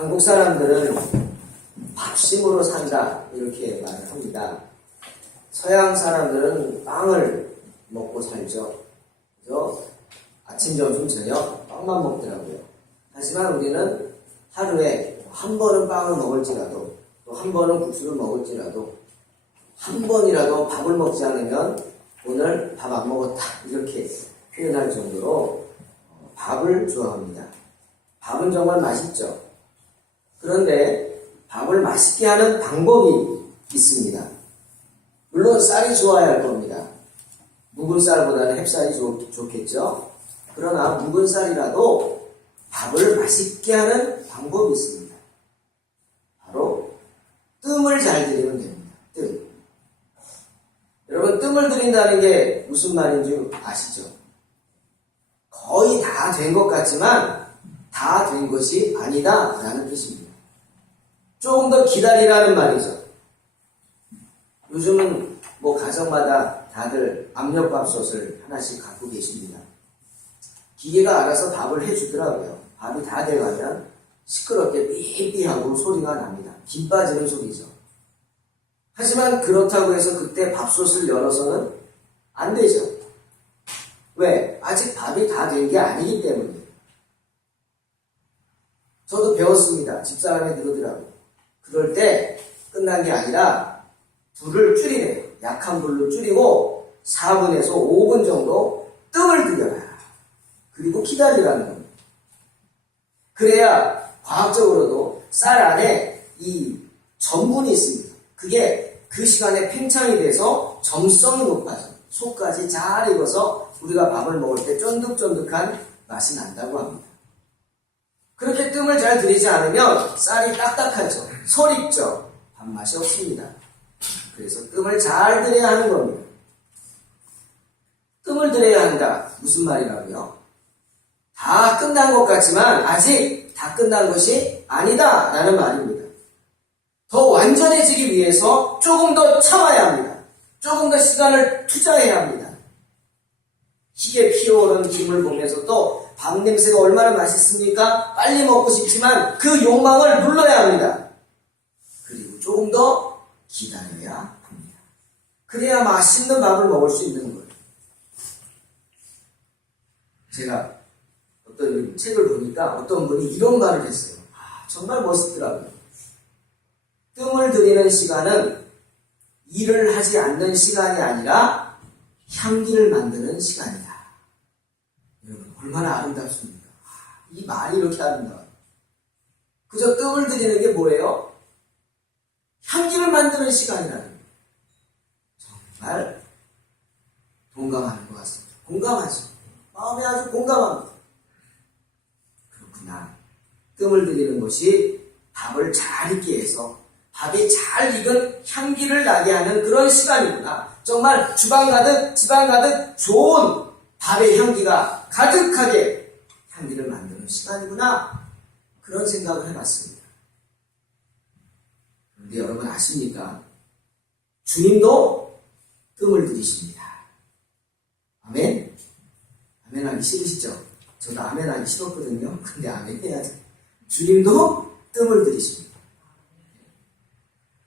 한국 사람들은 밥심으로 산다 이렇게 말을 합니다. 서양 사람들은 빵을 먹고 살죠. 그죠? 아침, 점심, 저녁 빵만 먹더라고요. 하지만 우리는 하루에 한 번은 빵을 먹을지라도 또 한 번은 국수를 먹을지라도 한 번이라도 밥을 먹지 않으면 오늘 밥 안 먹었다 이렇게 표현할 정도로 밥을 좋아합니다. 밥은 정말 맛있죠. 그런데 밥을 맛있게 하는 방법이 있습니다. 물론 쌀이 좋아야 할 겁니다. 묵은 쌀보다는 햅쌀이 좋겠죠. 그러나 묵은 쌀이라도 밥을 맛있게 하는 방법이 있습니다. 바로 뜸을 잘 들이면 됩니다. 뜸. 여러분, 뜸을 들인다는 게 무슨 말인지 아시죠? 거의 다 된 것 같지만 다 된 것이 아니다 라는 뜻입니다. 조금 더 기다리라는 말이죠. 요즘은 뭐 가정마다 다들 압력밥솥을 하나씩 갖고 계십니다. 기계가 알아서 밥을 해주더라고요. 밥이 다 돼가면 시끄럽게 삐삐하고 소리가 납니다. 김 빠지는 소리죠. 하지만 그렇다고 해서 그때 밥솥을 열어서는 안 되죠. 왜? 아직 밥이 다 된 게 아니기 때문이에요. 저도 배웠습니다. 집사람이 그러더라고요. 그럴 때 끝난 게 아니라 불을 줄이래요. 약한 불로 줄이고 4분에서 5분 정도 뜸을 들여라. 그리고 기다리라는 겁니다. 그래야 과학적으로도 쌀 안에 이 전분이 있습니다. 그게 그 시간에 팽창이 돼서 점성이 높아져. 속까지 잘 익어서 우리가 밥을 먹을 때 쫀득쫀득한 맛이 난다고 합니다. 그렇게 뜸을 잘 들이지 않으면 쌀이 딱딱하죠. 설익죠. 밥맛이 없습니다. 그래서 뜸을 잘 들여야 하는 겁니다. 뜸을 들여야 한다. 무슨 말이라고요? 다 끝난 것 같지만 아직 다 끝난 것이 아니다 라는 말입니다. 더 완전해지기 위해서 조금 더 참아야 합니다. 조금 더 시간을 투자해야 합니다. 희게 피어오르는 김을 보면서 또 밥 냄새가 얼마나 맛있습니까? 빨리 먹고 싶지만 그 욕망을 눌러야 합니다. 그리고 조금 더 기다려야 합니다. 그래야 맛있는 밥을 먹을 수 있는 거예요. 제가 어떤 책을 보니까 어떤 분이 이런 말을 했어요. 정말 멋있더라고요. 뜸을 들이는 시간은 일을 하지 않는 시간이 아니라 향기를 만드는 시간이다. 여러분, 얼마나 아름답습니까? 이 말이 이렇게 아름다워요. 그저 뜸을 들이는 게 뭐예요? 향기를 만드는 시간이라는 거예요. 정말 동감하는 것 같습니다. 공감하죠. 마음에 아주 공감합니다. 그렇구나. 뜸을 들이는 것이 밥을 잘 익게 해서 밥이 잘 익은 향기를 나게 하는 그런 시간이구나. 정말 주방 가득, 집안 가득 좋은 밥의 향기가 가득하게 향기를 만드는 시간이구나. 그런 생각을 해봤습니다. 그런데 여러분 아십니까? 주님도 뜸을 들이십니다. 아멘? 아멘 하기 싫으시죠? 저도 아멘 하기 싫었거든요. 근데 아멘 해야죠. 주님도 뜸을 들이십니다.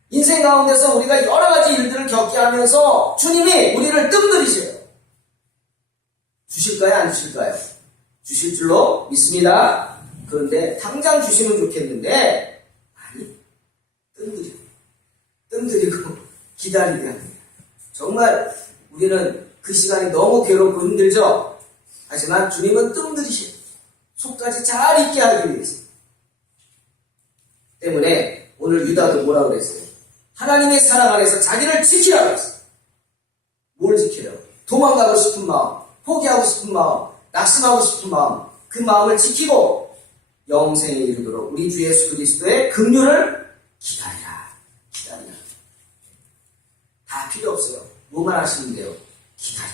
인생 가운데서 우리가 여러 가지 일들을 겪게 하면서 주님이 우리를 뜸 들이셔요. 주실까요? 안 주실까요? 주실 줄로 믿습니다. 그런데 당장 주시면 좋겠는데 아니, 뜸 들이고 기다리게 합니다. 정말 우리는 그 시간이 너무 괴롭고 힘들죠? 하지만 주님은 뜸 들이셔요. 속까지 잘 익게 하기 위해서. 때문에 오늘 유다도 뭐라고 그랬어요? 하나님의 사랑 안에서 자기를 지키라고 했어요. 뭘 지켜요? 도망가고 싶은 마음, 포기하고 싶은 마음, 낙심하고 싶은 마음, 그 마음을 지키고 영생에 이르도록 우리 주 예수 그리스도의 긍휼을 기다리라. 다 필요 없어요. 뭐만 하시면 돼요? 기다려.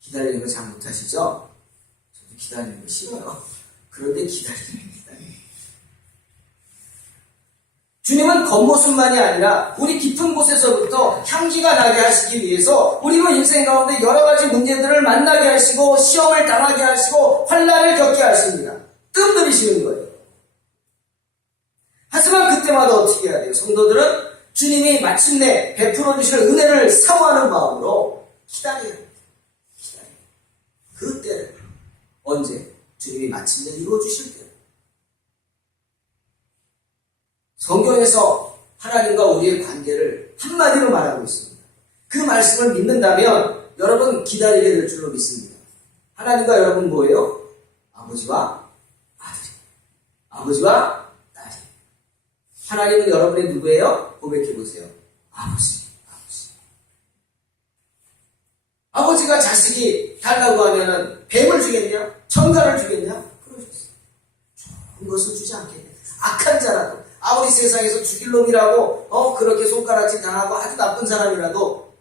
기다리는 거 잘 못하시죠? 저도 기다리는 거 싫어요. 그런데 기다리는 주님은 겉모습만이 아니라 우리 깊은 곳에서부터 향기가 나게 하시기 위해서 우리가 인생 가운데 여러 가지 문제들을 만나게 하시고 시험을 당하게 하시고 환난을 겪게 하십니다. 뜸들이시는 거예요. 하지만 그때마다 어떻게 해야 돼요? 성도들은 주님이 마침내 베풀어 주시는 은혜를 사모하는 마음으로 기다려야 합니다. 기다려요. 그때를 언제? 주님이 마침내 이루어 주실 때. 성경에서 하나님과 우리의 관계를 한마디로 말하고 있습니다. 그 말씀을 믿는다면 여러분 기다리게 될 줄로 믿습니다. 하나님과 여러분 뭐예요? 아버지와 아들이. 아버지와 딸이. 하나님은 여러분의 누구예요? 고백해 보세요. 아버지. 아버지가 자식이 달라고 하면은 뱀을 주겠냐? 청가를 주겠냐? 그러셨어요. 좋은 것을 주지 않겠냐? 악한 자라도 아무리 세상에서 죽일 놈이라고 그렇게 손가락질 당하고 아주 나쁜 사람이라도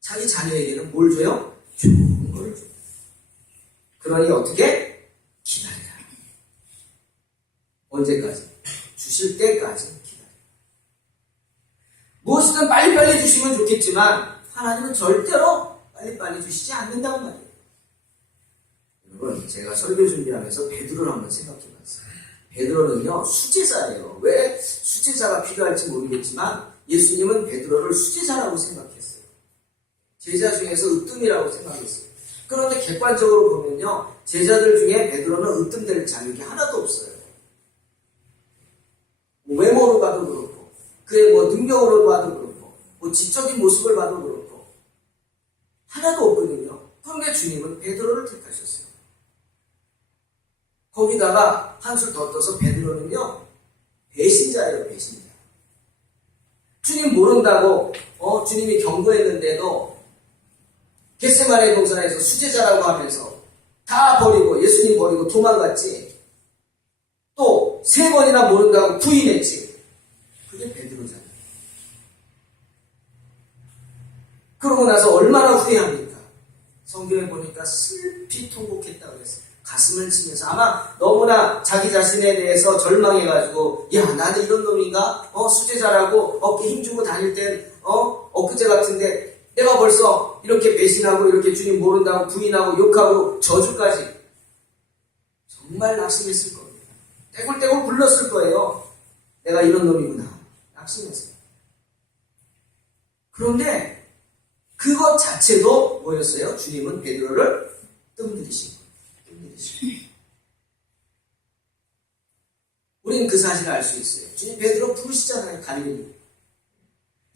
자기 자녀에게는 뭘 줘요? 좋은 걸 줘요. 그러니 어떻게? 기다려라. 언제까지? 주실 때까지 기다려라. 무엇이든 빨리빨리 주시면 좋겠지만 하나님은 절대로 빨리빨리 주시지 않는단 말이에요. 여러분, 제가 설교 준비하면서 베드로를 한번 생각해 봤어요. 베드로는요, 수제자예요. 왜 수제자가 필요할지 모르겠지만 예수님은 베드로를 수제자라고 생각했어요. 제자 중에서 으뜸이라고 생각했어요. 그런데 객관적으로 보면요, 제자들 중에 베드로는 으뜸될 자격이 하나도 없어요. 외모로 봐도 그렇고, 그의 능력으로 봐도 그렇고, 지적인 모습을 봐도 그렇고, 하나도 없거든요. 그런데 주님은 베드로를 택하셨어요. 거기다가 한술 더 떠서 베드로는요, 배신자예요, 배신자. 주님 모른다고, 주님이 경고했는데도, 겟세마네 동산에서 수제자라고 하면서 다 버리고, 예수님 버리고 도망갔지. 또, 3번이나 모른다고 부인했지. 그게 베드로잖아요. 그러고 나서 얼마나 후회합니까? 성경에 보니까 슬피 통곡했다고 했어요. 가슴을 치면서 아마 너무나 자기 자신에 대해서 절망해가지고 야 나는 이런 놈인가? 수제자라고 어깨 힘주고 다닐 땐 엊그제 같은데 내가 벌써 이렇게 배신하고 이렇게 주님 모른다고 부인하고 욕하고 저주까지 정말 낙심했을 겁니다. 떼굴떼굴 불렀을 거예요. 내가 이런 놈이구나. 낙심했어요. 그런데 그것 자체도 뭐였어요? 주님은 베드로를 뜸들이신 거예요. 우리는 그 사실을 알 수 있어요. 주님 베드로 부르시잖아요. 갈릴리.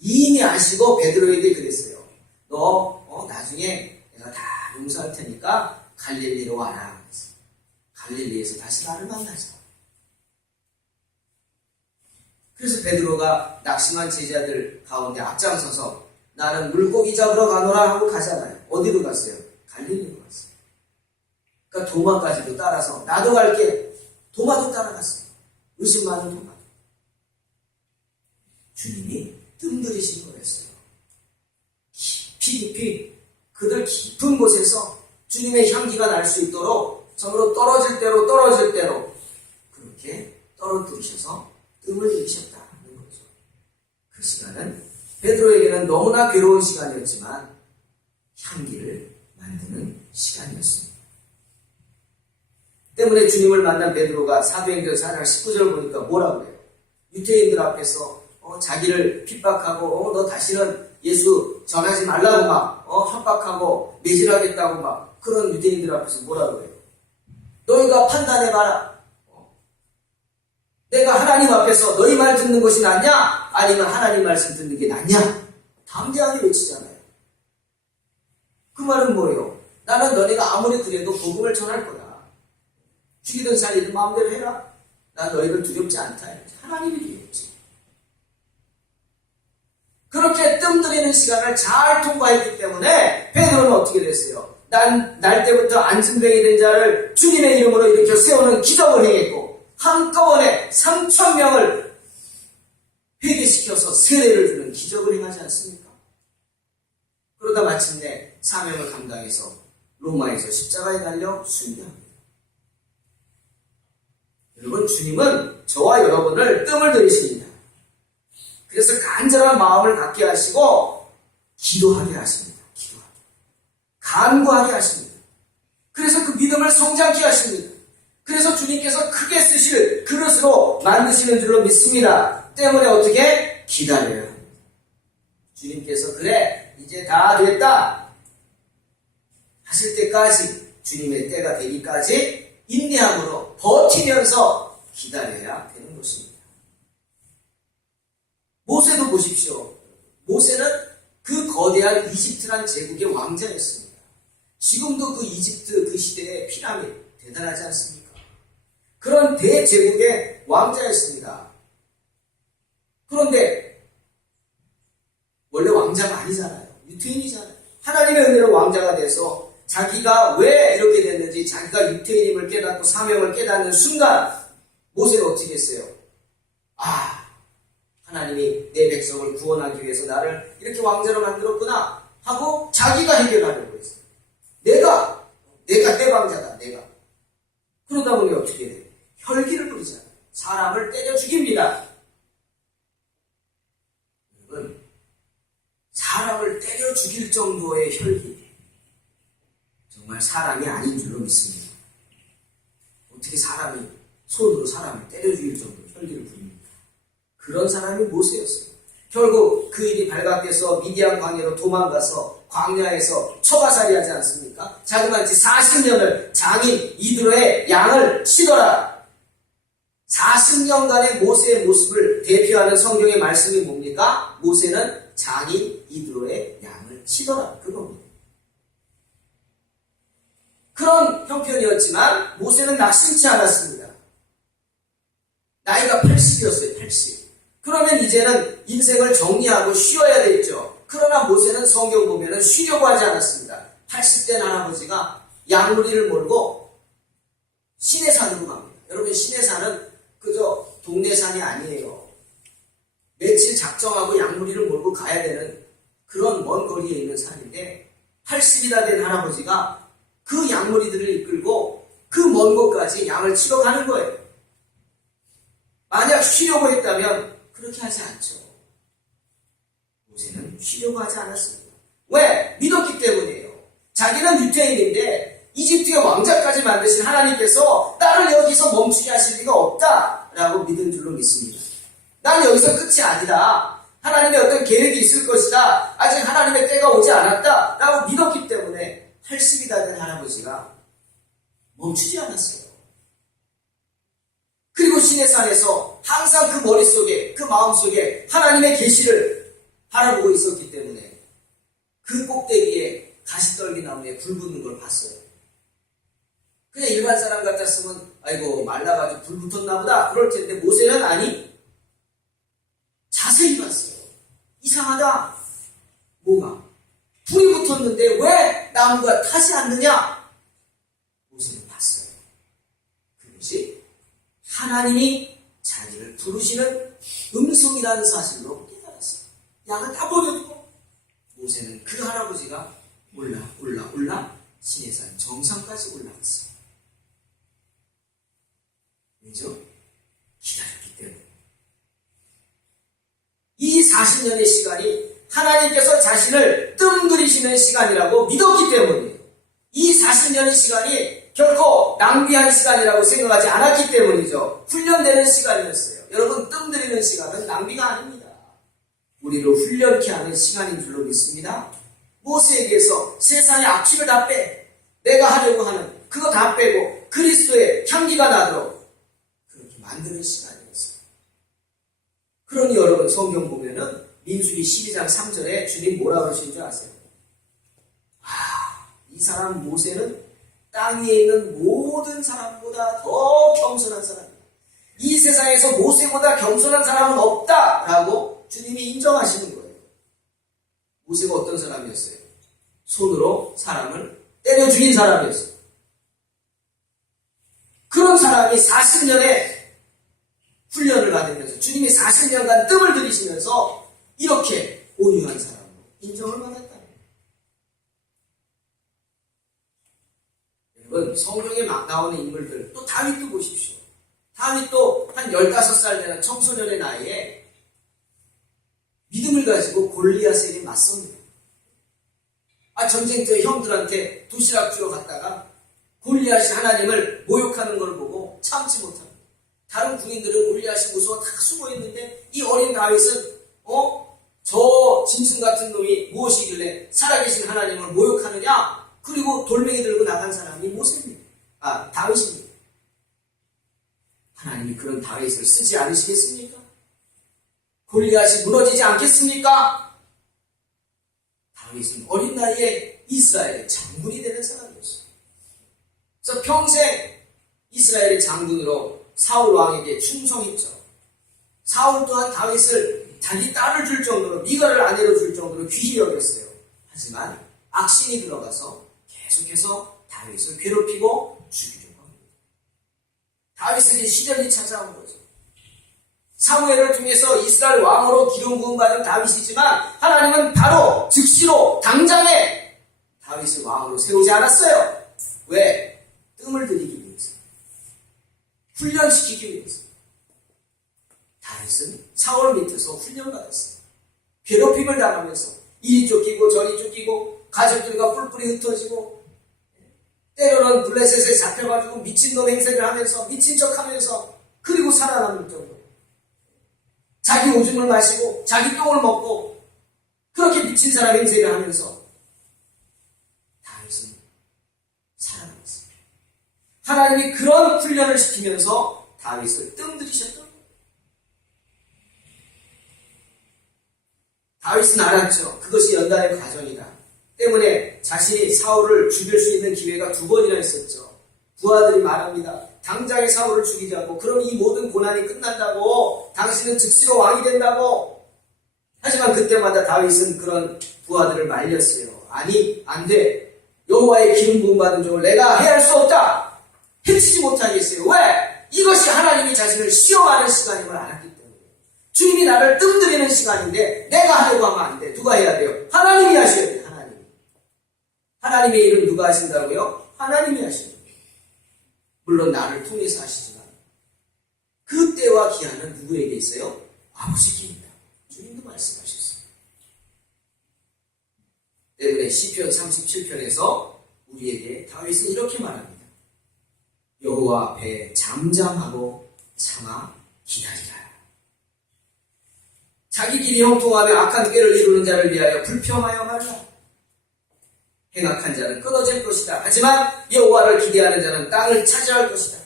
이미 아시고 베드로에게 그랬어요. 너 나중에 내가 다 용서할 테니까 갈릴리로 와라. 갈릴리에서 다시 나를 만나자. 그래서 베드로가 낙심한 제자들 가운데 앞장서서 나는 물고기 잡으러 가노라 하고 가잖아요. 어디로 갔어요? 갈릴리로 갔어요. 그러니까 도마까지도 따라서 나도 갈게. 도마도 따라갔어요. 의심 많은 도마. 주님이 뜸들이신 거였어요. 깊이 그들 깊은 곳에서 주님의 향기가 날 수 있도록 정으로 떨어질 대로 그렇게 떨어뜨리셔서 뜸을 들이셨다는 거죠. 그 시간은 베드로에게는 너무나 괴로운 시간이었지만 향기를 만드는 시간이었습니다. 때문에 주님을 만난 베드로가 사도행전 4장 19절 보니까 뭐라고 해요? 유태인들 앞에서 자기를 핍박하고 너 다시는 예수 전하지 말라고 막 협박하고 매질하겠다고 막 그런 유대인들 앞에서 뭐라고 해요? 너희가 판단해봐라. 내가 하나님 앞에서 너희 말 듣는 것이 낫냐? 아니면 하나님 말씀 듣는 게 낫냐? 담대하게 외치잖아요. 그 말은 뭐예요? 나는 너네가 아무리 그래도 복음을 전할 거다. 죽이든 살리든 마음대로 해라. 난 너희를 두렵지 않다. 하나님이 두렵지. 그렇게 뜸들이는 시간을 잘 통과했기 때문에 베드로는 어떻게 됐어요? 날 때부터 안진뱅이 된 자를 주님의 이름으로 일으켜 세우는 기적을 행했고 한꺼번에 3,000명을 회개시켜서 세례를 주는 기적을 행하지 않습니까? 그러다 마침내 사명을 감당해서 로마에서 십자가에 달려 순교합니다. 여러분, 주님은 저와 여러분을 뜸을 들이십니다. 그래서 간절한 마음을 갖게 하시고 기도하게 하십니다. 간구하게 하십니다. 그래서 그 믿음을 성장케 하십니다. 그래서 주님께서 크게 쓰실 그릇으로 만드시는 줄로 믿습니다. 때문에 어떻게? 기다려야 합니다. 주님께서 그래 이제 다 됐다 하실 때까지, 주님의 때가 되기까지 인내함으로 버티면서 기다려야 되는 것입니다. 모세도 보십시오. 모세는 그 거대한 이집트란 제국의 왕자였습니다. 지금도 그 이집트 그 시대의 피라미드 대단하지 않습니까? 그런 대제국의 왕자였습니다. 그런데 원래 왕자가 아니잖아요. 유태인이잖아요. 하나님의 은혜로 왕자가 돼서 자기가 왜 이렇게 됐는지, 자기가 유태인임을 깨닫고 사명을 깨닫는 순간 모세는 어떻게 했어요? 하나님이 내 백성을 구원하기 위해서 나를 이렇게 왕자로 만들었구나 하고 자기가 해결하려고 했어요. 내가 내 왕자다, 내가. 그러다 보니 어떻게 해요? 혈기를 부리잖아요. 사람을 때려 죽입니다. 여러분, 사람을 때려 죽일 정도의 혈기, 정말 사람이 아닌 줄로 믿습니다. 어떻게 사람이 손으로 사람을 때려 죽일 정도의 혈기를 부립니까? 그런 사람이 모세였어요. 결국 그 일이 발각돼서 미디안 광야로 도망가서 광야에서 처가살이 하지 않습니까? 자그마치 40년을 장인 이드로의 양을 치더라. 40년간의 모세의 모습을 대표하는 성경의 말씀이 뭡니까? 모세는 장인 이드로의 양을 치더라. 그겁니다. 그런 형편이었지만 모세는 낙심치 않았습니다. 나이가 80이었어요. 80. 그러면 이제는 인생을 정리하고 쉬어야 되겠죠. 그러나 모세는 성경 보면은 쉬려고 하지 않았습니다. 80된 할아버지가 양무리를 몰고 시내산으로 갑니다. 여러분, 시내산은 그저 동네 산이 아니에요. 며칠 작정하고 양무리를 몰고 가야 되는 그런 먼 거리에 있는 산인데, 80이나 된 할아버지가 그 양무리들을 이끌고 그 먼 곳까지 양을 치러 가는 거예요. 만약 쉬려고 했다면 그렇게 하지 않죠. 모세는 쉬려고 하지 않았습니다. 왜? 믿었기 때문이에요. 자기는 유태인인데 이집트의 왕자까지 만드신 하나님께서 나를 여기서 멈추게 하실 리가 없다라고 믿은 줄로 믿습니다. 난 여기서 끝이 아니다. 하나님의 어떤 계획이 있을 것이다. 아직 하나님의 때가 오지 않았다라고 믿었기 때문에 80이 다 된 할아버지가 멈추지 않았어요. 그리고 시내산에서 항상 그 머릿속에, 그 마음속에 하나님의 계시를 바라보고 있었기 때문에 그 꼭대기에 가시떨기 나무에 불 붙는 걸 봤어요. 그냥 일반 사람 같았으면 아이고 말라가지고 불 붙었나 보다 그럴 텐데, 모세는 아니, 자세히 봤어요. 이상하다. 뭐가? 불이 붙었는데 왜 나무가 타지 않느냐? 모세는 봤어요. 그것이 하나님이 자기를 부르시는 음성이라는 사실로 깨달았어요. 양을 다 버려두고 모세는 그 할아버지가 올라 시내산 정상까지 올라갔어요. 왜죠? 기다렸기 때문에. 이 40년의 시간이 하나님께서 자신을 뜸들이시는 시간이라고 믿었기 때문이에요. 이 40년의 시간이 결코 낭비한 시간이라고 생각하지 않았기 때문이죠. 훈련되는 시간이었어요. 여러분, 뜸들이는 시간은 낭비가 아닙니다. 우리를 훈련케 하는 시간인 줄로 믿습니다. 모세에게서 세상의 악취를 다 빼, 내가 하려고 하는 그거 다 빼고 그리스도의 향기가 나도록 그렇게 만드는 시간이었어요. 그러니 여러분, 성경 보면은 민수기 12장 3절에 주님 뭐라 그러신 줄 아세요? 이 사람 모세는 땅 위에 있는 모든 사람보다 더 겸손한 사람이다. 이 세상에서 모세보다 겸손한 사람은 없다라고 주님이 인정하시는 거예요. 모세가 어떤 사람이었어요? 손으로 사람을 때려 죽인 사람이었어요. 그런 사람이 40년의 훈련을 받으면서 주님이 40년간 뜸을 들이시면서 이렇게 온유한 사람으로 인정을 받았다. 여러분, 성경에 막 나오는 인물들, 또 다윗도 보십시오. 다윗도 한 15살 되는 청소년의 나이에 믿음을 가지고 골리앗에게 맞섭니다. 전쟁터에 형들한테 도시락 주러 갔다가 골리앗이 하나님을 모욕하는 공격하는 걸 보고 참지 못합니다. 다른 군인들은 골리앗이 무서워 다 숨어 있는데 이 어린 다윗은 저 짐승 같은 놈이 무엇이길래 살아계신 하나님을 모욕하느냐? 그리고 돌멩이 들고 나간 사람이 모세입니다. 다윗입니다. 하나님이 그런 다윗을 쓰지 않으시겠습니까? 골리앗이 무너지지 않겠습니까? 다윗은 어린 나이에 이스라엘의 장군이 되는 사람이었어요. 그래서 평생 이스라엘의 장군으로 사울 왕에게 충성했죠. 사울 또한 다윗을 자기 딸을 줄 정도로, 미가를 아내로 줄 정도로 귀히 여겼어요. 하지만 악신이 들어가서 계속해서 다윗을 괴롭히고 죽이려고 합니다. 다윗에게 시련이 찾아온 거죠. 사무엘을 통해서 이스라엘 왕으로 기름 부음 받은 다윗이지만 하나님은 바로 즉시로 당장에 다윗을 왕으로 세우지 않았어요. 왜? 뜸을 들이기 위해서, 훈련시키기 위해서. 다윗은 사울 밑에서 훈련받았어요. 괴롭힘을 당하면서 이리 쫓기고 저리 쫓기고 가족들과 뿔뿔이 흩어지고 때로는 블레셋에 잡혀가지고 미친놈 행세를 하면서 미친 척하면서 그리고 살아남을 정도. 자기 오줌을 마시고 자기 똥을 먹고 그렇게 미친 사람 행세를 하면서 다윗은 살아남았습니다. 하나님이 그런 훈련을 시키면서 다윗을 뜸들이셨던 거예요. 다윗은 알았죠. 그것이 연단의 과정이다. 때문에 자신이 사울을 죽일 수 있는 기회가 2번이나 있었죠. 부하들이 말합니다. 당장에 사울을 죽이자고. 그럼 이 모든 고난이 끝난다고. 당신은 즉시로 왕이 된다고. 하지만 그때마다 다윗은 그런 부하들을 말렸어요. 아니, 안 돼. 여호와의 기름 부음 받은 종을 내가 해할 수 없다. 해치지 못하겠어요. 왜? 이것이 하나님이 자신을 시험하는 시간임을 알았기 때문에. 주님이 나를 뜸들이는 시간인데 내가 하려고 하면 안 돼. 누가 해야 돼요? 하나님이 하셔야 돼요. 하나님의 일을 누가 하신다고요? 하나님이 하십니다. 물론 나를 통해서 하시지만 그 때와 기한은 누구에게 있어요? 아버지께 있다. 주님도 말씀하셨어요. 때문에 시편 37편에서 우리에게 다윗은 이렇게 말합니다. 여호와 앞에 잠잠하고 참아 기다리라. 자기 길이 형통하며 악한 꾀를 이루는 자를 위하여 불평하여 말라. 행악한 자는 끊어질 것이다. 하지만 여호와를 기대하는 자는 땅을 차지할 것이다.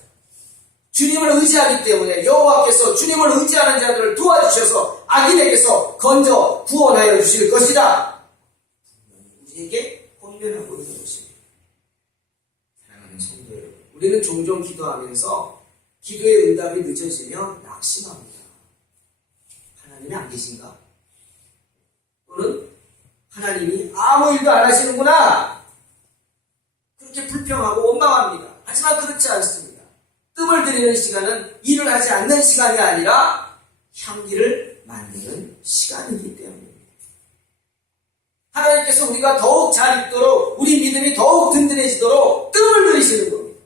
주님을 의지하기 때문에 여호와께서 주님을 의지하는 자들을 도와주셔서 악인에게서 건져 구원하여 주실 것이다. 우리에게 권면하고 있는 것입니다. 사랑하는 성도 여러분, 우리는 종종 기도하면서 기도의 응답이 늦어지면 낙심합니다. 하나님이 안 계신가? 또는 하나님이 아무 일도 안 하시는구나. 그렇게 불평하고 원망합니다. 하지만 그렇지 않습니다. 뜸을 들이는 시간은 일을 하지 않는 시간이 아니라 향기를 만드는 시간이기 때문입니다. 하나님께서 우리가 더욱 잘 있도록, 우리 믿음이 더욱 든든해지도록 뜸을 들이시는 겁니다.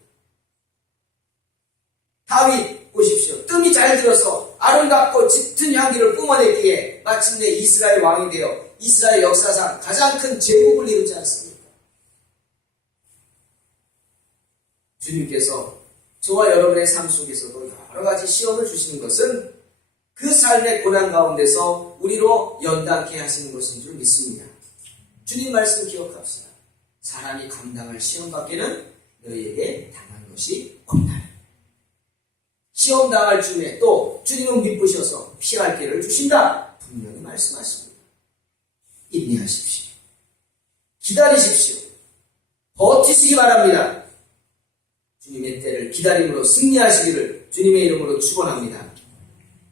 다윗 보십시오. 뜸이 잘 들어서 아름답고 짙은 향기를 뿜어냈기에 마침내 이스라엘 왕이 되어 이스라엘 역사상 가장 큰 제국을 이루지 않습니까? 주님께서 저와 여러분의 삶 속에서도 여러 가지 시험을 주시는 것은 그 삶의 고난 가운데서 우리로 연단케 하시는 것인 줄 믿습니다. 주님 말씀 기억합시다. 사람이 감당할 시험 밖에는 너희에게 당한 것이 없다. 시험 당할 즈음에 또 주님은 기쁘셔서 피할 길을 주신다. 분명히 말씀하십니다. 인내하십시오. 기다리십시오. 버티시기 바랍니다. 주님의 때를 기다림으로 승리하시기를 주님의 이름으로 축원합니다.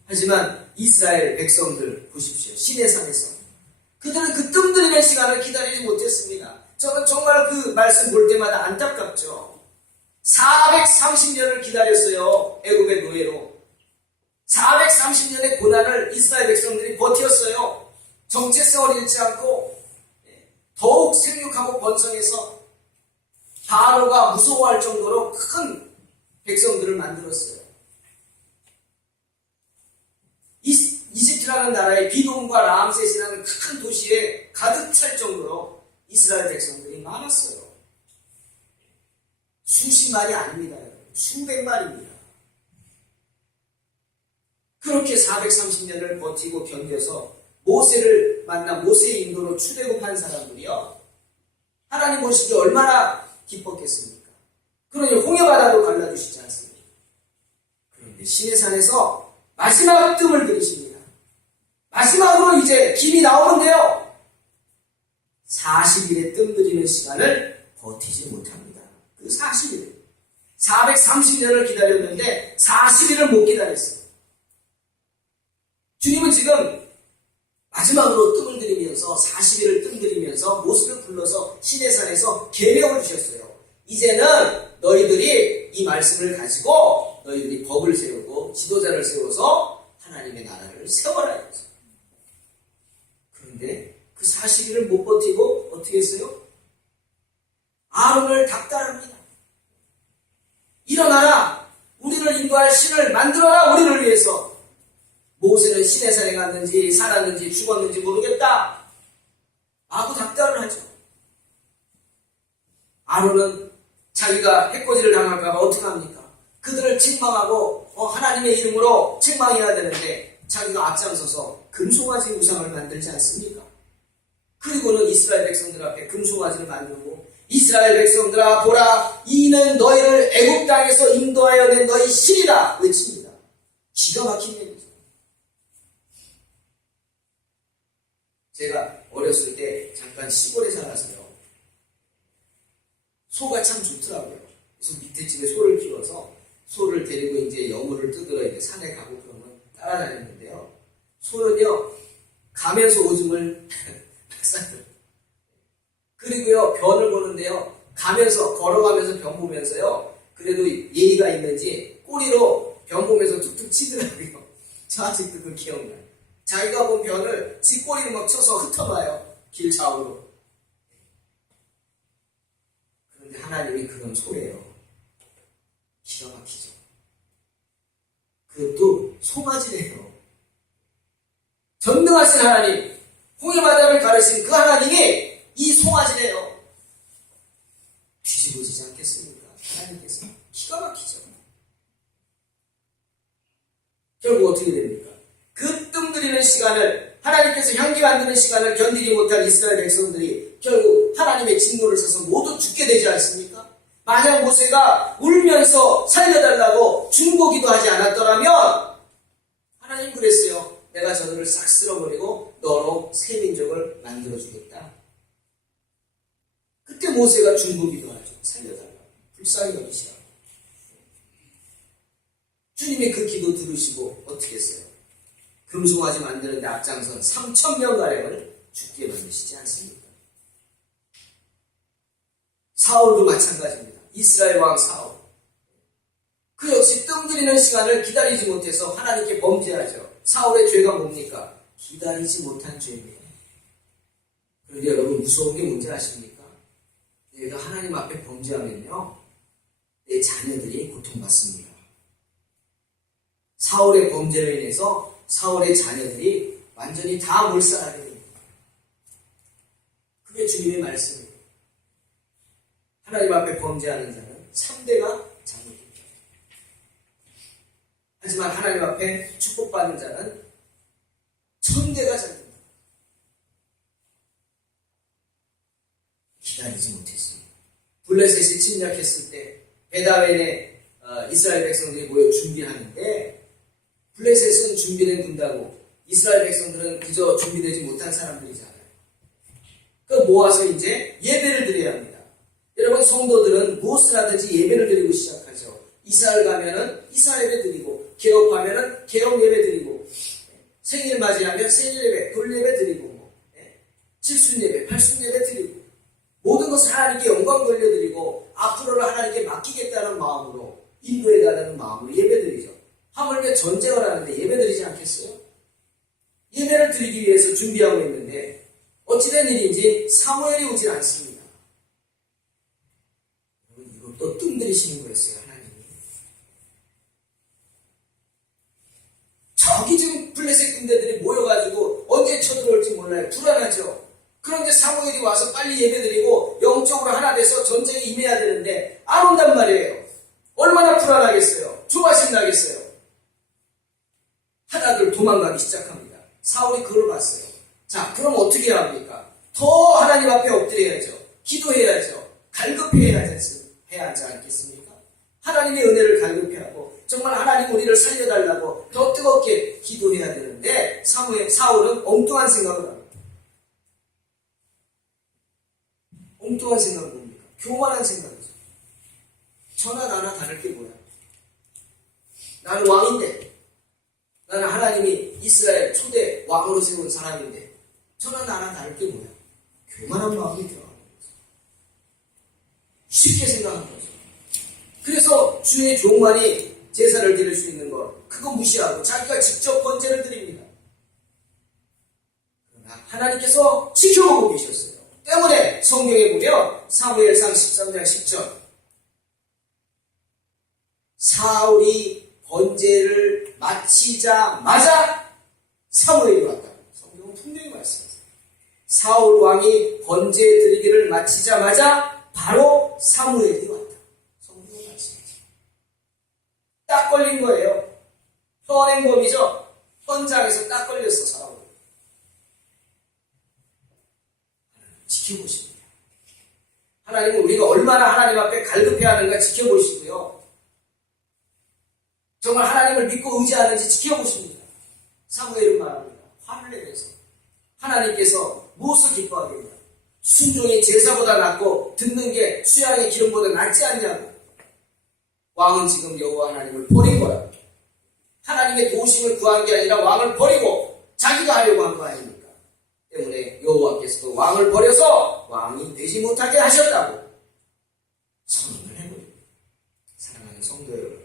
하지만 이스라엘 백성들 보십시오. 시내산에서 그들은 그 뜸들이는 시간을 기다리지 못했습니다. 저는 정말 그 말씀 볼 때마다 안타깝죠. 430년을 기다렸어요. 애굽의 노예로. 430년의 고난을 이스라엘 백성들이 버텼어요. 정체성을 잃지 않고 더욱 생육하고 번성해서 바로가 무서워할 정도로 큰 백성들을 만들었어요. 이집트라는 나라의 비돔과 라암셋이라는 큰 도시에 가득 찰 정도로 이스라엘 백성들이 많았어요. 수십만이 아닙니다. 수백 마리입니다. 그렇게 430년을 버티고 견뎌서 모세를 만나 모세의 인도로 출애굽한 사람들이요, 하나님 보시기에 얼마나 기뻤겠습니까? 그러니 홍해바다도 갈라주시지 않습니까? 그런데 시내산에서 마지막 뜸을 들이십니다. 마지막으로 이제 김이 나오는데요, 40일의 뜸 들이는 시간을 버티지 못합니다. 그 40일, 430년을 기다렸는데 40일을 못 기다렸어요. 주님은 지금 마지막으로 뜸을 들이면서 40일을 뜸 들이면서 모세를 불러서 시내산에서 계명을 주셨어요. 이제는 너희들이 이 말씀을 가지고 너희들이 법을 세우고 지도자를 세워서 하나님의 나라를 세워라. 그런데 그 40일을 못 버티고 어떻게 했어요? 아론을 닥달합니다. 일어나라, 우리를 인도할 신을 만들어라, 우리를 위해서. 모세는 시내산에 갔는지 살았는지 죽었는지 모르겠다 하고 닥달을 하죠. 아론은 자기가 해코지를 당할까봐 어떡합니까? 그들을 책망하고 하나님의 이름으로 책망해야 되는데 자기가 앞장서서 금송아지 우상을 만들지 않습니까? 그리고는 이스라엘 백성들 앞에 금송아지를 만들고, 이스라엘 백성들아 보라, 이는 너희를 애굽 땅에서 인도하여 낸 너희 신이다 외칩니다. 기가 막힌 얘기죠. 제가 어렸을 때 잠깐 시골에 살아서요, 소가 참 좋더라고요. 그래서 밑에 집에 소를 키워서 소를 데리고 이제 여물을 뜯으러 이제 산에 가고 그러면 따라다녔는데요, 소는요 가면서 오줌을 싸요. 그리고요 변을 보는데요, 가면서 걸어가면서 변 보면서요, 그래도 예의가 있는지 꼬리로 변 보면서 툭툭 치더라고요. 저 아직도 그 기억나요. 자기가 본 변을 지 꼬리를 막 쳐서 흩어놔요, 길 좌우로. 그런데 하나님이 그런 소래요. 기가 막히죠. 그것도 송아지래요. 전능하신 하나님, 홍해바다를 가르신 그 하나님이 이 송아지래요. 뒤집어지지 않겠습니까? 하나님께서. 기가 막히죠. 결국 어떻게 됩니까? 그 뜸 들이는 시간을, 하나님께서 향기 만드는 시간을 견디지 못한 이스라엘 백성들이 결국 하나님의 진노를 써서 모두 죽게 되지 않습니까? 만약 모세가 울면서 살려달라고 중보기도 하지 않았더라면 하나님 그랬어요. 내가 저들을 싹 쓸어버리고 너로 새 민족을 만들어주겠다. 그때 모세가 중보기도 하죠. 살려달라고. 불쌍히 여기시라고. 주님이 그 기도 들으시고 어떻게 했어요? 금송아지 만드는데 앞장선 3,000명가량을 죽게 만드시지 않습니까? 사울도 마찬가지입니다. 이스라엘 왕 사울. 그 역시 뜸 들이는 시간을 기다리지 못해서 하나님께 범죄하죠. 사울의 죄가 뭡니까? 기다리지 못한 죄입니다. 그런데 여러분 무서운 게 뭔지 아십니까? 내가 하나님 앞에 범죄하면요, 내 자녀들이 고통받습니다. 사울의 범죄로 인해서 사울의 자녀들이 완전히 다 몰살하게 됩니다. 그게 주님의 말씀입니다. 하나님 앞에 범죄하는 자는 3대가 잘못됩니다. 하지만 하나님 앞에 축복받는 자는 1000대가 잘못됩니다. 기다리지 못했습니다. 블레셋이 침략했을 때 베다웬에 이스라엘 백성들이 모여 준비하는데, 블레셋은 준비된 군다고 이스라엘 백성들은 그저 준비되지 못한 사람들이잖아요. 그 모아서 이제 예배를 드려야 합니다. 여러분 성도들은 무엇을 하든지 예배를 드리고 시작하죠. 이사를 가면은 이사 예배 드리고, 개업하면은 개업 예배 드리고, 생일 맞이하면 생일 예배, 돌 예배 드리고, 칠순 예배, 팔순 예배 드리고, 모든 것을 하나님께 영광 돌려드리고 앞으로를 하나님께 맡기겠다는 마음으로, 인도해달라는 마음으로 예배 드리죠. 하물며 전쟁을 하는데 예배 드리지 않겠어요? 예배를 드리기 위해서 준비하고 있는데 어찌된 일인지 사무엘이 오질 않습니다. 이것도 뜸 들이시는 거였어요, 하나님이. 저기 지금 블레셋 군대들이 모여가지고 언제 쳐들어올지 몰라요. 불안하죠. 그런데 사무엘이 와서 빨리 예배 드리고 영적으로 하나 돼서 전쟁에 임해야 되는데 안 온단 말이에요. 얼마나 불안하겠어요. 조바심 나겠어요. 하나들 도망가기 시작합니다. 사울이 그걸 봤어요. 자, 그럼 어떻게 해야 합니까? 더 하나님 앞에 엎드려야죠. 기도해야죠. 갈급해야 하지 않겠습니까? 하나님의 은혜를 갈급해하고 정말 하나님 우리를 살려달라고 더 뜨겁게 기도해야 되는데 사울은 엉뚱한 생각을 합니다. 엉뚱한 생각은 뭡니까? 교만한 생각이죠. 저나 나나 다를 게 뭐야? 나는 왕인데, 나는 하나님이 이스라엘 초대 왕으로 세운 사람인데 저나 나나 다를 게 뭐야? 교만한 마음이 들어가는 거죠. 쉽게 생각하는 거죠. 그래서 주의 종만이 제사를 드릴 수 있는 것, 그거 무시하고 자기가 직접 번제를 드립니다. 그러나 하나님께서 지켜보고 계셨어요. 때문에 성경에 보면 사무엘상 13장 10절, 사울이 번제를 마치자마자 사무엘이 왔다. 성경은 분명히 말씀하세요. 사울 왕이 번제 드리기를 마치자마자 바로 사무엘이 왔다. 성경은 말씀하세요. 딱 걸린 거예요. 현행범이죠. 현장에서 딱 걸렸어, 사울. 지켜보십니다. 하나님은 우리가 얼마나 하나님 앞에 갈급해야 하는가 지켜보시고요. 정말 하나님을 믿고 의지하는지 지켜보십니다. 사무엘은 말합니다. 화를 내면서 하나님께서 무엇을 기뻐하겠냐? 순종이 제사보다 낫고 듣는 게 수양의 기름보다 낫지 않냐고. 왕은 지금 여호와 하나님을 버린 거야. 하나님의 도우심을 구한 게 아니라 왕을 버리고 자기가 하려고 한 거 아닙니까? 때문에 여호와께서도 왕을 버려서 왕이 되지 못하게 하셨다고 선언을 해버립니다. 사랑하는 성도 여러분,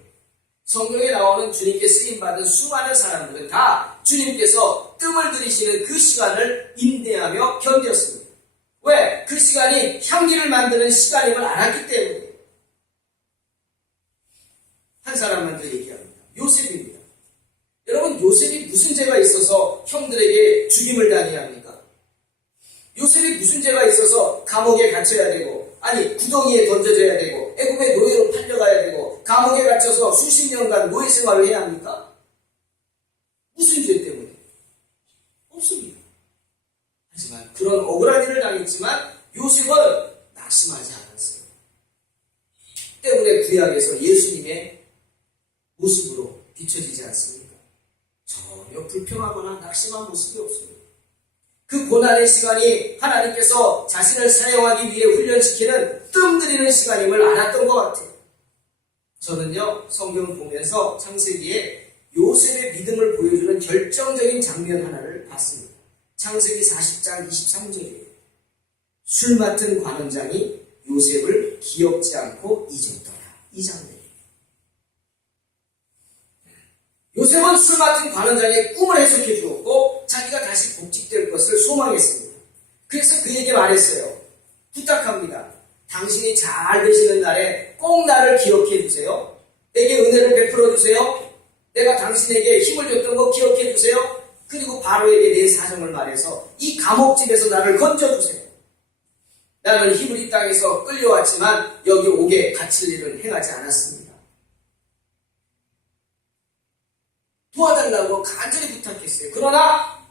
성경에 나오는 주님께 쓰임받은 수많은 사람들은 다 주님께서 뜸을 들이시는 그 시간을 인내하며 견뎠습니다. 왜? 그 시간이 향기를 만드는 시간임을 알았기 때문에. 한 사람만 더 얘기합니다. 요셉입니다. 여러분, 요셉이 무슨 죄가 있어서 형들에게 죽임을 당해야 합니까? 요셉이 무슨 죄가 있어서 감옥에 갇혀야 되고, 아니 구덩이에 던져져야 되고, 애굽의 노예로 팔려가야 되고, 감옥에 갇혀서 수십 년간 노예 생활을 해야 합니까? 무슨 죄 때문에? 없습니다. 하지만 그런 억울한 일을 당했지만 요셉은 낙심하지 않았어요. 때문에 구약에서 예수님의 모습으로 비춰지지 않습니까? 전혀 불평하거나 낙심한 모습이 없습니다. 그 고난의 시간이 하나님께서 자신을 사용하기 위해 훈련시키는 뜸들이는 시간임을 알았던 것 같아요. 저는요, 성경을 보면서 창세기에 요셉의 믿음을 보여주는 결정적인 장면 하나를 봤습니다. 창세기 40장 23절이에요. 술 맡은 관원장이 요셉을 기억지 않고 잊었더라. 이 장면이에요. 요셉은 술 맡은 관원장의 꿈을 해석해 주었고 자기가 다시 복직될 것을 소망했습니다. 그래서 그에게 말했어요. 부탁합니다. 당신이 잘 되시는 날에 꼭 나를 기억해 주세요. 내게 은혜를 베풀어 주세요. 내가 당신에게 힘을 줬던 거 기억해 주세요. 그리고 바로에게 내 사정을 말해서 이 감옥집에서 나를 건져주세요. 나는 히브리 땅에서 끌려왔지만 여기 오게 갇힐 일은 행하지 않았습니다. 도와달라고 간절히 부탁했어요. 그러나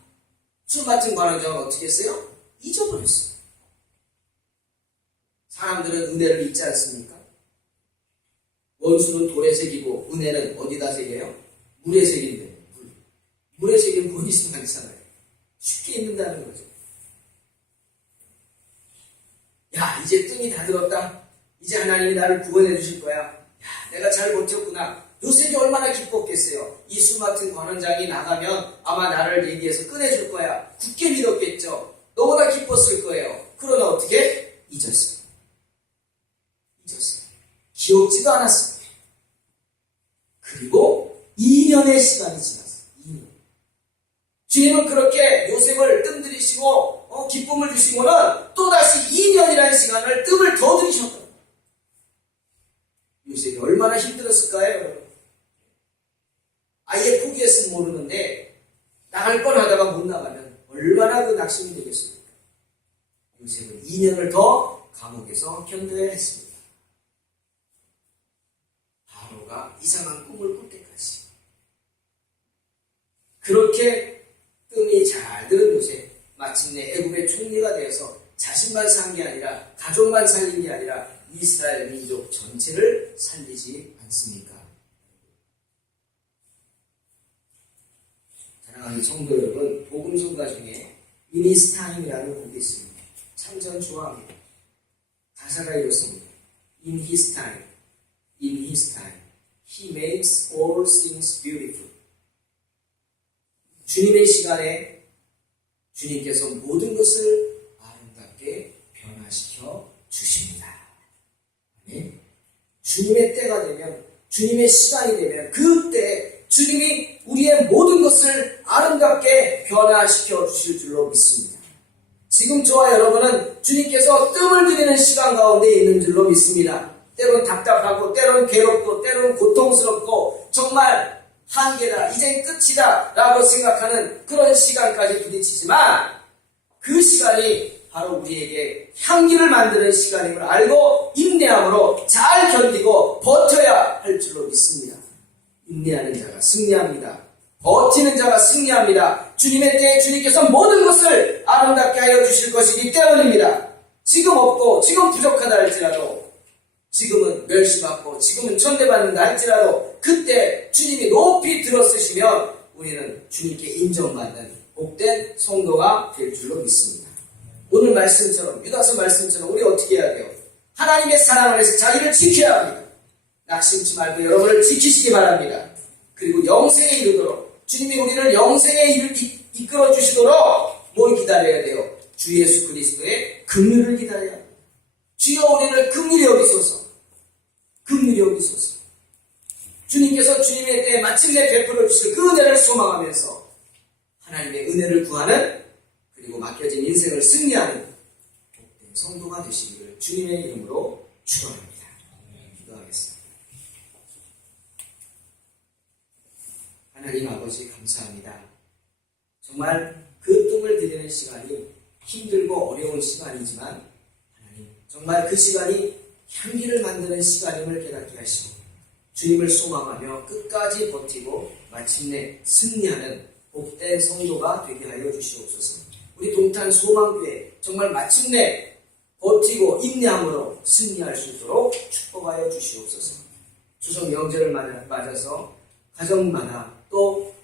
술 맡은 관원장은 어떻게 했어요? 잊어버렸어요. 사람들은 은혜를 잊지 않습니까? 원수는 돌에 새기고 은혜는 어디다 새겨요? 물에 새긴대요. 물에 새긴 본이 많잖아요. 쉽게 잊는다는 거죠. 야, 이제 뜸이 다 들었다. 이제 하나님이 나를 구원해 주실 거야. 야, 내가 잘 버텼구나. 요셉이 얼마나 기뻤겠어요. 이 술 맡은 관원장이 나가면 아마 나를 얘기해서 꺼내줄 거야. 굳게 믿었겠죠. 너무나 기뻤을 거예요. 그러나 어떻게? 잊었어요. 기억지도 않았어요. 그리고 2년의 시간이 지났어요. 2년. 주님은 그렇게 요셉을 뜸들이시고 기쁨을 주시고는 또다시 2년이라는 시간을 뜸을 더 들이셨거든요. 요셉이 얼마나 힘들었을까요? 아예 포기했으면 모르는데 나갈 뻔하다가 못 나가면 얼마나 그 낙심이 되겠습니까? 요셉은 2년을 더 감옥에서 견뎌야 했습니다. 베드로가 이상한 꿈을 꿀 때까지. 그렇게 뜸이 잘 들은 요셉, 마침내 애굽의 총리가 되어서 자신만 산 게 아니라 가족만 살린 게 아니라 이스라엘 민족 전체를 살리지 않습니까? 사랑하는 성도 여러분, 복음성가 중에 In His Time이라는 곡이 있습니다. 참전 좋아합니다. 가사가 이렇습니다. In His time, in His time, He makes all things beautiful. 주님의 시간에 주님께서 모든 것을 아름답게 변화시켜 주십니다. 아멘. 주님의 때가 되면, 주님의 시간이 되면 그때 주님이 우리의 모든 것을 아름답게 변화시켜 주실 줄로 믿습니다. 지금 저와 여러분은 주님께서 뜸을 들이는 시간 가운데 있는 줄로 믿습니다. 때론 답답하고 때론 괴롭고 때론 고통스럽고 정말 한계다, 이젠 끝이다 라고 생각하는 그런 시간까지 부딪히지만 그 시간이 바로 우리에게 향기를 만드는 시간임을 알고 인내함으로 잘 견디고 버텨야 할 줄로 믿습니다. 인내하는 자가 승리합니다. 버티는 자가 승리합니다. 주님의 때에 주님께서 모든 것을 아름답게 하여 주실 것이기 때문입니다. 지금 없고 지금 부족하다 할지라도, 지금은 멸시받고 지금은 천대받는다 할지라도 그때 주님이 높이 들어쓰시면 우리는 주님께 인정받는 복된 성도가 될 줄로 믿습니다. 오늘 말씀처럼, 유다서 말씀처럼 우리 어떻게 해야 돼요? 하나님의 사랑을 해서 자기를 지켜야 합니다. 낙심치 말고 여러분을 지키시기 바랍니다. 그리고 영생에 이르도록, 주님이 우리를 영생에 이끌어 주시도록 뭘 기다려야 돼요? 주 예수 그리스도의 긍휼을 기다려야 합니다. 주여 우리를 긍휼히 여기소서, 긍휼히 여기소서. 주님께서 주님의 때에 마침내 베풀어 주실 그 은혜를 소망하면서 하나님의 은혜를 구하는, 그리고 맡겨진 인생을 승리하는 복된 성도가 되시기를 주님의 이름으로 축원합니다. 기도하겠습니다. 하나님 아버지 감사합니다. 정말 그 뜸을 들이는 시간이 힘들고 어려운 시간이지만 하나님 정말 그 시간이 향기를 만드는 시간임을 깨닫게 하시고 주님을 소망하며 끝까지 버티고 마침내 승리하는 복된 성도가 되게 하여 주시옵소서. 우리 동탄 소망교회 정말 마침내 버티고 인내함으로 승리할 수 있도록 축복하여 주시옵소서. 추석 명절을 맞아서 가정마다 또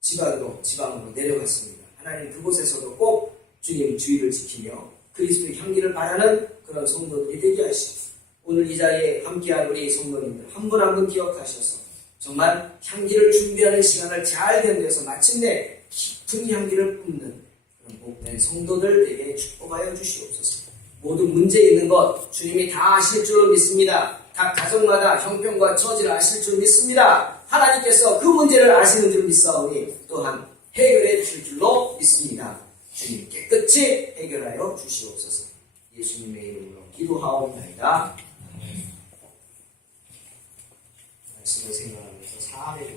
지방으로 내려갔습니다. 하나님 그곳에서도 꼭 주님 주의를 지키며 그리스도의 향기를 바라는 그런 성도들이 되게 하시고 오늘 이 자리에 함께한 우리 성도님들 한 분 한 분 기억하셔서 정말 향기를 준비하는 시간을 잘 견뎌서 마침내 깊은 향기를 뿜는 그런 복된 성도들 되게 축복하여 주시옵소서. 모든 문제 있는 것 주님이 다 아실 줄로 믿습니다. 각 가정마다 형편과 처지를 아실 줄 믿습니다. 하나님께서 그 문제를 아시는 줄 믿사오니 또한 해결해 주실 줄로 믿습니다. 주님 깨끗이 해결하여 주시옵소서. 예수님의 이름으로 기도하옵나이다. 말씀을 생각하면서 4회